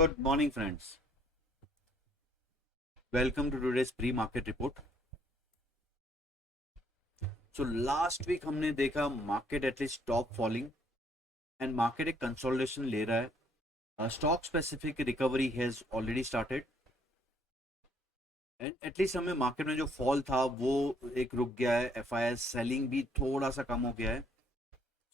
Good morning, friends. Welcome to today's pre-market report. So last week हमने देखा market at least stop falling and market एक consolidation ले रहा है. Stock specific recovery has already started and at least हमें market में जो fall था वो एक रुक गया है. FIS selling भी थोड़ा सा कम हो गया है.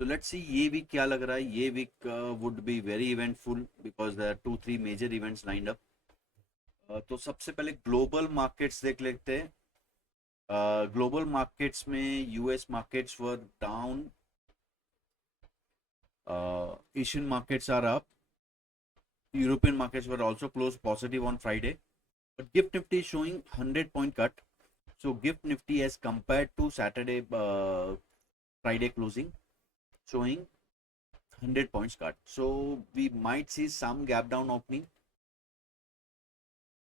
So let's see ये week क्या लग रहा है. ये week would be very eventful because there are 2-3 major events lined up. तो सबसे पहले ग्लोबल मार्केट्स देख लेते हैं. ग्लोबल मार्केट्स में US markets were down, Asian markets are up, European markets were also closed positive on Friday, but gift nifty is showing 100-point cut. So gift nifty as compared to Saturday Friday closing showing 100 points cut, so we might see some gap down opening.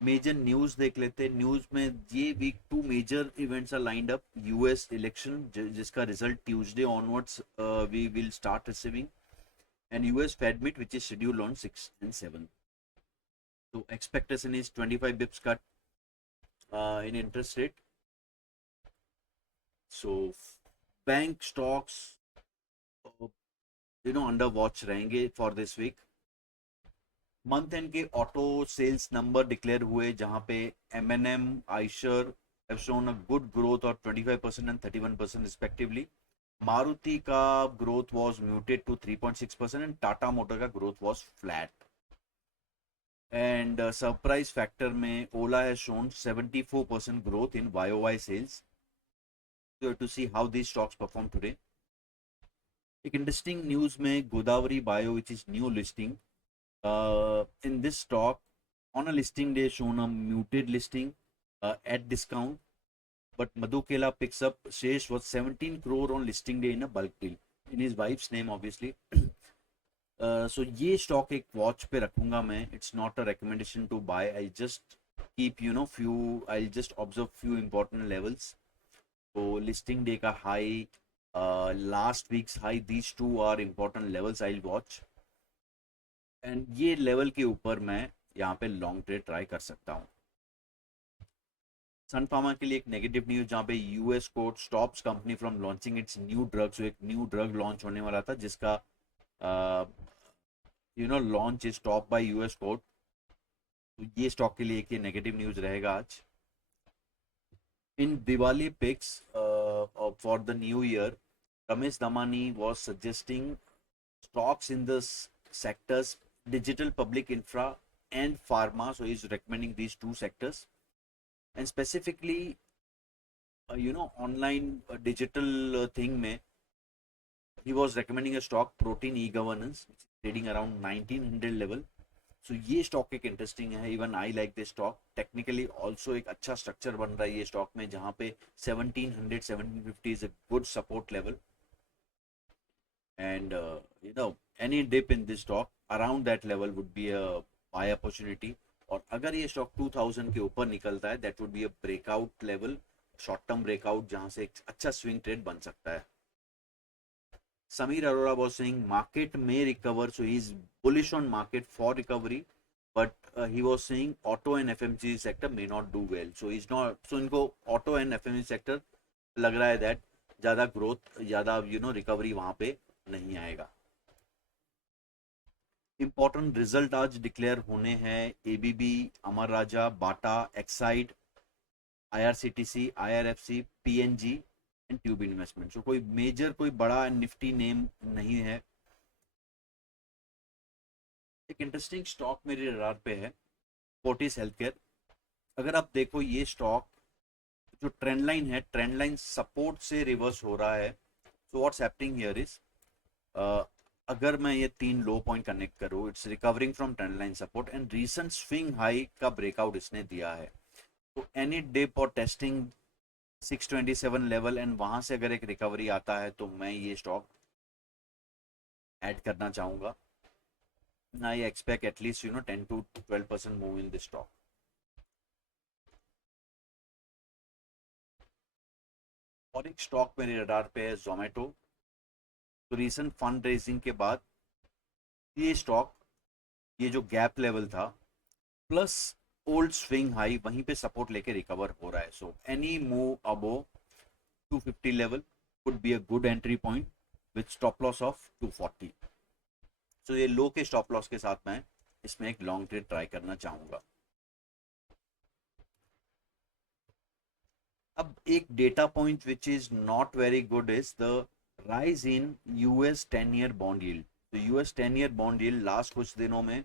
Major news देख लेते हैं. News में ये week 2 major events are lined up. US election जिसका result Tuesday onwards we will start receiving, and US Fed meet which is scheduled on 6 and 7. So expectation is 25 bips cut in interest rate. So bank stocks under watch रहेंगे for this week. Month and के auto sales number declare हुए जहां पे M&M, Eicher have shown a good growth of 25% and 31% respectively. मारुति का growth was muted to 3.6% and Tata Motor का growth was flat. And surprise factor में Ola has shown 74% growth in YOY sales. So you have to see how these stocks perform today. एक interesting news में Godavari bio which is new listing. In this stock, on a listing day shown a muted listing at discount, but Madhu Kela picks up shares worth 17 crore on listing day in a bulk deal in his wife's name obviously. So ये stock एक watch पे रखूंगा मैं. It's not a recommendation to buy. I just keep I'll just observe few important levels. So listing day का high, last week's high, these two are important levels I'll watch. And ये लेवल के ऊपर मैं यहाँ पे लॉन्ग ट्रेड ट्राई कर सकता हूँ. सन फार्मा के लिए एक नेगेटिव न्यूज जहाँ पे US court stops company from launching it's new drug. जो एक न्यू ड्रग लॉन्च होने वाला था जिसका launch is stop by US court. तो ये स्टॉक के लिए एक ये नेगेटिव न्यूज रहेगा आज. In Diwali picks for the new year, Ramesh Damani was suggesting stocks in the sectors digital, public infra and pharma. So he's recommending these two sectors, and specifically online digital thing mein he was recommending a stock Protein E-Governance which is trading around 1900 level. So ये stock एक interesting है. even I like this stock. technically also एक अच्छा structure बन रहा है ये stock में जहाँ पे 1700 1750 is a good support level. And any dip in this stock around that level would be a buy opportunity. और अगर ये स्टॉक 2000 के ऊपर निकलता है that would be a breakout level, short term breakout जहां से एक अच्छा swing trade बन सकता है. Samir Arora was saying market may recover, so he is bullish on market for recovery, but he was saying auto and FMCG sector may not do well. So he's not, so इनको auto and FMCG sector लग रहा है that ज़्यादा growth, ज़्यादा recovery वहाँ पे नहीं आएगा. इंपॉर्टेंट रिजल्ट आज डिक्लेयर होने हैं. ABB, Amara Raja, Bata, Exide, IRCTC, IRFC, PNG and tube investment. So कोई मेजर, कोई बड़ा निफ्टी नेम नहीं है. एक इंटरेस्टिंग स्टॉक मेरे रडार पे है, फोर्टिस हेल्थकेयर. अगर आप देखो ये स्टॉक जो ट्रेंड लाइन है, ट्रेंड लाइन सपोर्ट से रिवर्स हो रहा है. So what's happening here is, अगर मैं ये 3 लो पॉइंट कनेक्ट करूँ, it's recovering from trend line support and recent swing high का ब्रेकआउट इसने दिया है. तो एनी डिप और टेस्टिंग 627 लेवल एंड वहां से अगर एक रिकवरी आता है तो मैं ये स्टॉक ऐड करना चाहूंगा. आई एक्सपेक्ट एटलीस्ट 10 to 12% मूव इन दिस स्टॉक. और एक स्टॉक मेरे रडार पे है जोमेटो. तो रीसेंट फंड रेजिंग के बाद ये स्टॉक ये जो गैप लेवल था प्लस ओल्ड स्विंग हाई वहीं पे सपोर्ट लेके रिकवर हो रहा है. So any move above 250 level could be a good entry point with stop loss of 240. सो ये लो के स्टॉप लॉस के साथ मैं इसमें एक लॉन्ग ट्रेड ट्राई करना चाहूंगा. अब एक data point which is not very good is the rise in US 10 year bond yield. तो US 10 year bond yield last कुछ दिनों में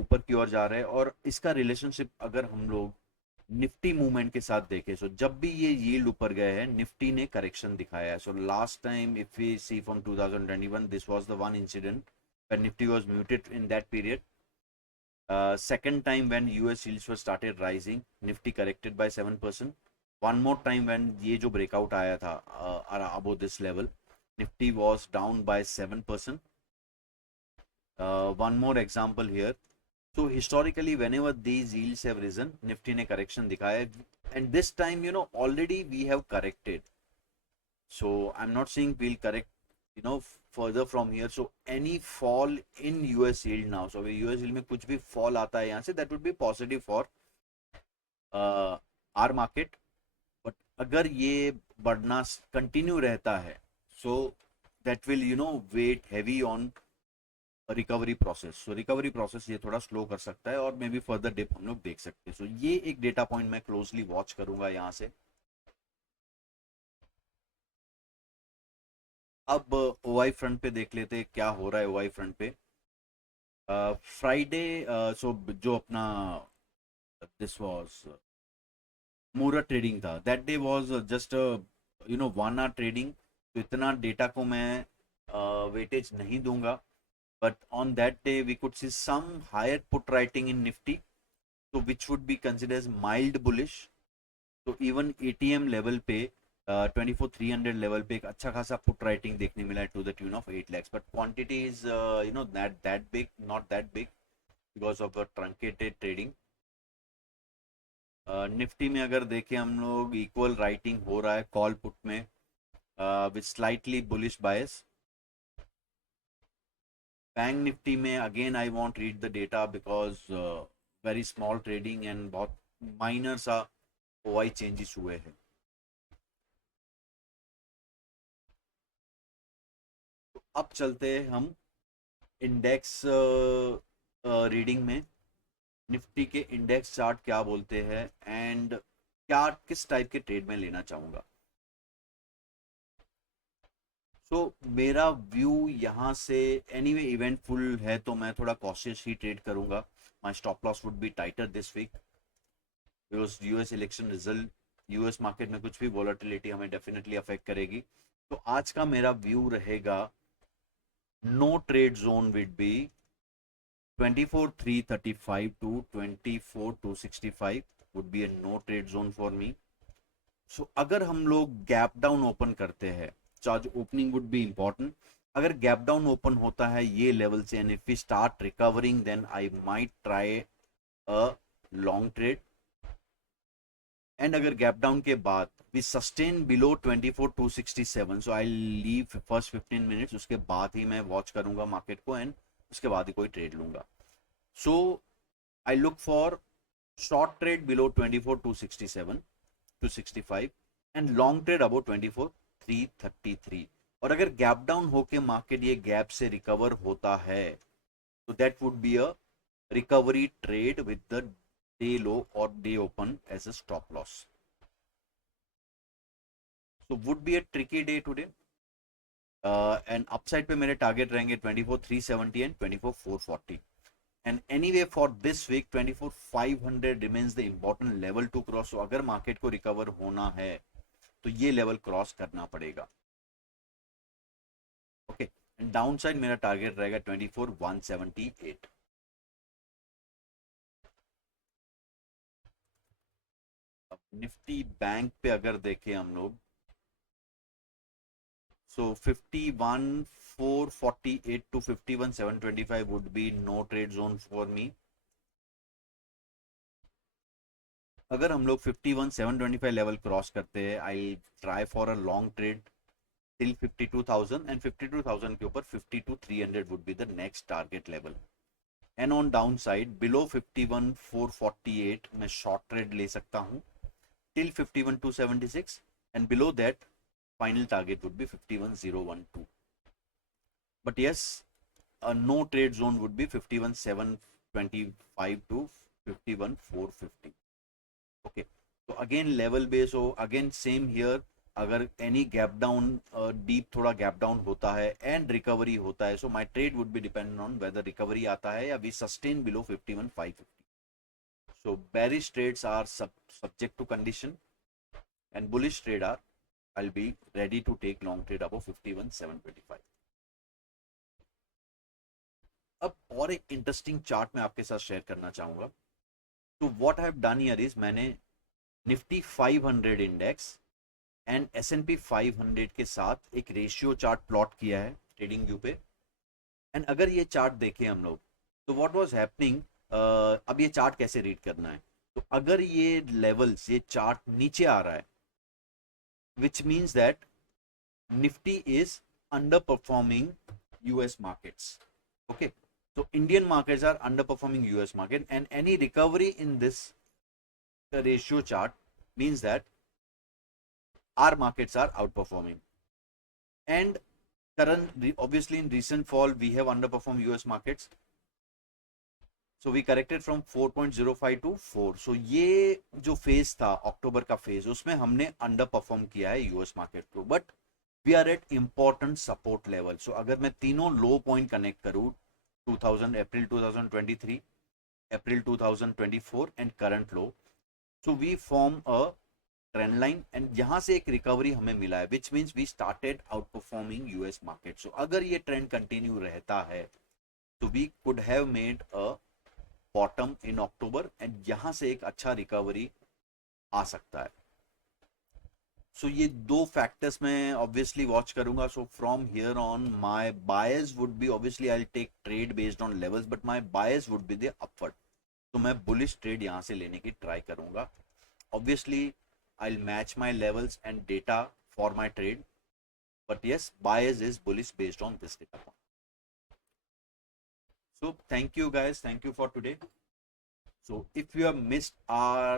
ऊपर की ओर जा रहा है और इसका रिलेशनशिप अगर हम लोग निफ्टी मूवमेंट के साथ देखें, सो जब भी ये यील्ड ऊपर गए हैं निफ्टी ने करेक्शन दिखाया है. So last time if we see from 2021 this was the one incident when Nifty was muted in that period. Second time when US yields were started rising, Nifty corrected by 7%. One more time when ये जो breakout आया था above this level, Nifty was down by 7%. One more example here. So historically, whenever these yields have risen, Nifty ने correction दिखाया, and this time, already we have corrected. So I'm not saying we'll correct, further from here. So any fall in US yield now, so US yield में कुछ भी fall आता है यहाँ से, that would be positive for our market. But अगर ये बढ़ना continue रहता है, so that will weight heavy on recovery process. So recovery process ये थोड़ा स्लो कर सकता है और मे बी फर्दर डिप हम लोग देख सकते हैं. सो ये एक डेटा पॉइंट मैं क्लोजली वॉच करूंगा यहाँ से. अब ओआई फ्रंट पे देख लेते हैं क्या हो रहा है ओआई फ्रंट पे. फ्राइडे सो जो अपना दिस वाज मूरत ट्रेडिंग था, that day was just 1 hour trading. तो इतना डेटा को मैं वेटेज नहीं दूंगा. But on that day we could see some higher put writing in Nifty, so which would be considered as mild bullish. So even ATM level पे 24,300 level पे एक अच्छा खासा put writing देखने मिला है to the tune of 8 lakhs. But quantity is that big, not that big because of a truncated trading. Nifty में अगर देखें हम लोग इक्वल राइटिंग हो रहा है कॉल पुट में with slightly bullish bias. Bank nifty में again I want read the data because very small trading and बहुत माइनर सा ओआई चेंजेस हुए हैं. तो अब चलते हैं हम इंडेक्स रीडिंग में. निफ्टी के इंडेक्स चार्ट क्या बोलते हैं एंड क्या किस टाइप के ट्रेड में लेना चाहूँगा. तो मेरा व्यू यहाँ से एनीवे इवेंटफुल है तो मैं थोड़ा कॉशियस ही ट्रेड करूंगा. My stop loss would be tighter this week because US election result, US market में कुछ भी वॉलेटिलिटी हमें डेफिनेटली अफेक्ट करेगी. तो आज का मेरा व्यू रहेगा no trade zone would be 24,335 to 24,265 would be a no trade zone for me. So अगर हम लोग गैप डाउन ओपन करते हैं, charge opening would be important. अगर गैप डाउन ओपन होता है ये लेवल से and if we start recovering then I might try a long trade. And अगर गैप डाउन के बाद we sustain below 24,267 so I leave first 15 minutes, उसके बाद ही मैं वॉच करूंगा मार्केट को एंड उसके बाद ही कोई ट्रेड लूंगा. So I look for short trade below 24,267 265 and long trade about 24,333. और अगर गैप डाउन होके मार्केट ये गैप से रिकवर होता है तो that would be a recovery trade with the day low और day open as a stop loss. So would be a tricky day today. And upside पे मेरे टारगेट रहेंगे 24,370 and 24,440. And anyway for this week 24,500 remains the important level to cross. So अगर मार्केट को रिकवर होना है तो ये लेवल क्रॉस करना पड़ेगा. ओके एंड डाउन साइड मेरा टारगेट रहेगा 24,178. अब निफ्टी बैंक पे अगर देखें हम लोग सो 51,448 to 51,725 would be no trade zone for me. अगर हम लोग 51,725 लेवल क्रॉस करते हैं I try for a long trade till 52,000 एंड 52,000 के ऊपर 52,300 would be the next target level. And on down side below 51,448 मैं शॉर्ट ट्रेड ले सकता हूँ till 51,276 and below that final target would be 51,012. But yes, a no trade zone would be 51,725 to 51,450. Okay, so again level base हो, again same here, अगर any gap down deep थोड़ा gap down होता है and recovery होता है, so my trade would be dependent on whether recovery आता है या we sustain below 51,550. So bearish trades are subject to condition and bullish trade are I'll be ready to take long trade above 51,725. अब और एक interesting chart मैं आपके साथ शेयर करना चाहूंगा. तो what I have done here is मैंने निफ्टी 500 इंडेक्स एंड S&P 500 के साथ एक रेशियो चार्ट प्लॉट किया है ट्रेडिंग व्यू पे. एंड अगर ये चार्ट देखें हम लोग तो व्हाट वाज हैपनिंग, अब ये चार्ट कैसे रीड करना है. तो अगर ये लेवल्स ये चार्ट नीचे आ रहा है which means that Nifty is underperforming US markets. Okay, so Indian markets are underperforming US market and any recovery in this ratio chart means that our markets are outperforming. And current, obviously in recent fall we have underperformed US markets. So we corrected from 4.05 to 4. So ये जो फेज था अक्टूबर का फेज उसमें हमने under perform किया है US market को. But we are at important support level. So अगर मैं तीनों लो पॉइंट कनेक्ट करूँ 2000 April 2023, April 2024 and current low, so we form a trend line and यहाँ से एक रिकवरी हमें मिला है which means we started outperforming US market. So अगर ये ट्रेंड कंटिन्यू रहता है तो we could have made a bottom in October and यहां से एक अच्छा रिकवरी आ सकता है. सो ये दो फैक्टर्स मैं ऑब्वियसली वॉच करूंगा. So from here on my bias would be obviously I will take trade based on levels but my bias would be the upward. तो मैं बुलिश ट्रेड यहां से लेने की ट्राई करूंगा. Obviously I will match my levels and data for my trade but yes bias is bullish based on this data. So thank you guys, thank you for today. So if you have missed our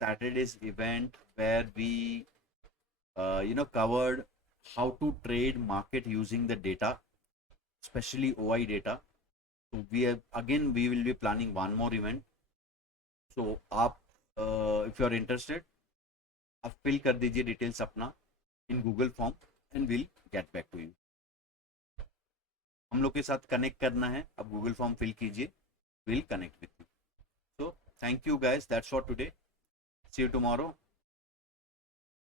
Saturday's event where we covered how to trade market using the data, especially OI data, so we will be planning one more event. So आप if you are interested आप fill कर दीजिए details अपना in Google form and we'll get back to you. हम लोग के साथ कनेक्ट करना है, अब गूगल फॉर्म फिल कीजिए, will connect with you. So thank you guys, that's for today, see you tomorrow.